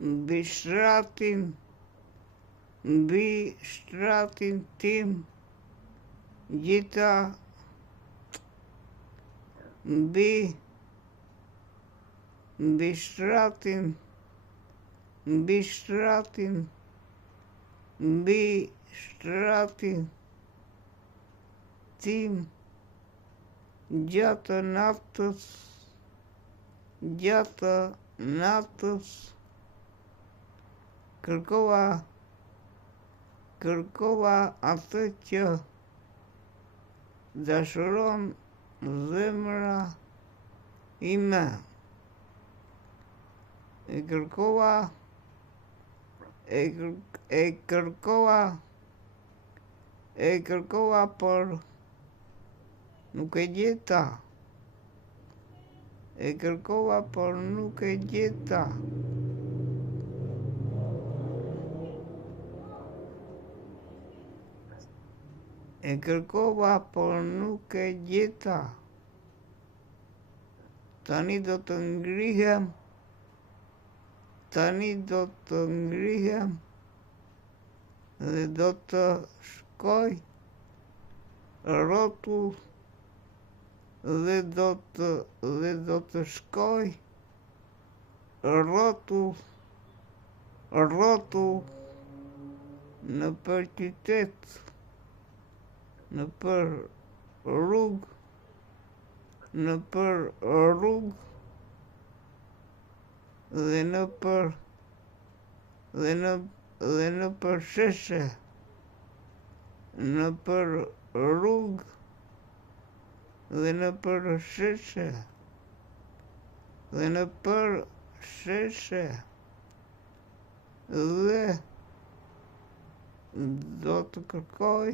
mbi shtratin tim, gjitha mbi shtratin tim, gjatë natës, kërkova atë që dashuron zemra ime. E kërkova, por nuk e gjeta. E kërkova, por nuk e gjeta. Tani do të ngrihem dhe do të shkoj rrotull dhe do të shkoj rrotull në për qytet, në për rrugë dhe në për sheshe, në për rrugë dhe në për sheshe, dhe do të kërkoj,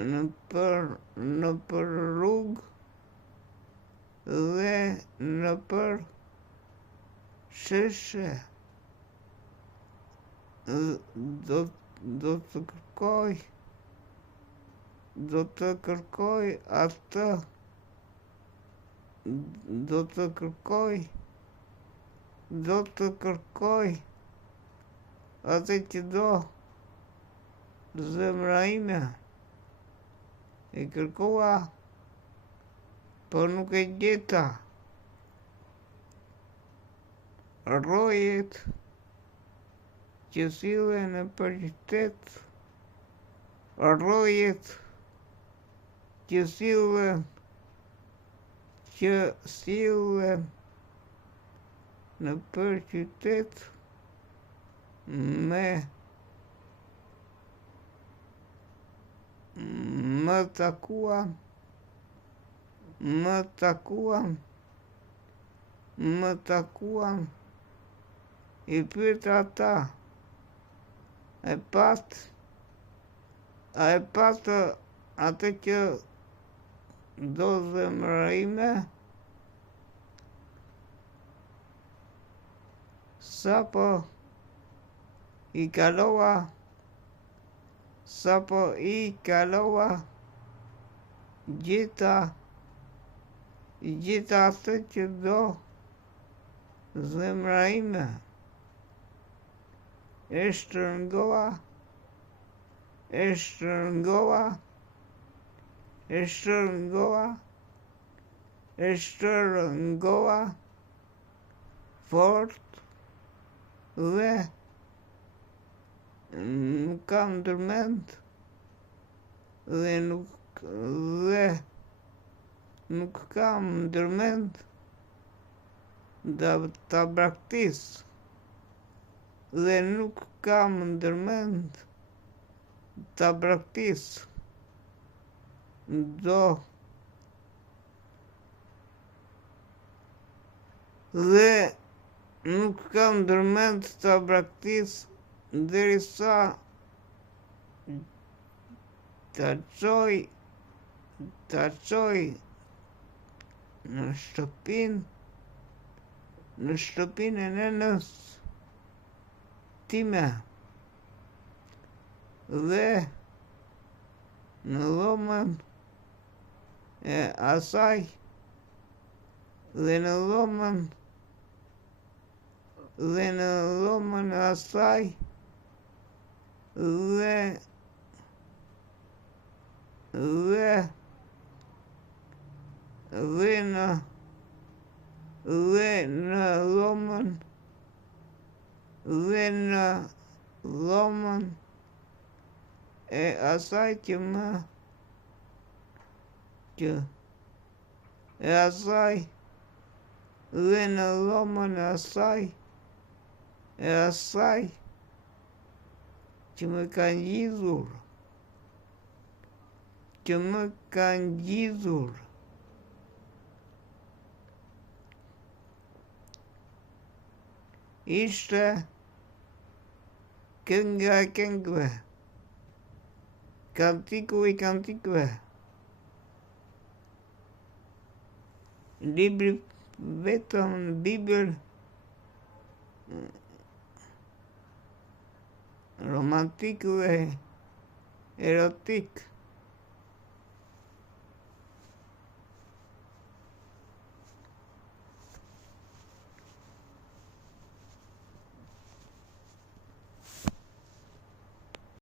në për rrugë dhe në për sheshe, do të kërkoj atë që do zemra ime. E kërkova, por nuk e gjeta. Rrojet që sillen në për qytet, rrojet që sillen në për qytet më takuan, I pyeta ata, a e patë atë që do zemra ime? Sapo I kalova gjeta atë që do zemra ime. E shtrëngova fort dhe nuk kam ndërmend dhe nuk kam ndërmend ta braktis dhe nuk kam ndërmend ta braktis derisa ta çoj në shtëpinë e nënës time dhe në dhomën e asaj dhe në dhomën e asaj dhe në dhomën e asaj dhe në dhomën e asaj që më kanë ngjidhur, ishte kënga e këngëve, kantiku i kantikëve, libri vetëm në Bibël, romantik dhe erotik.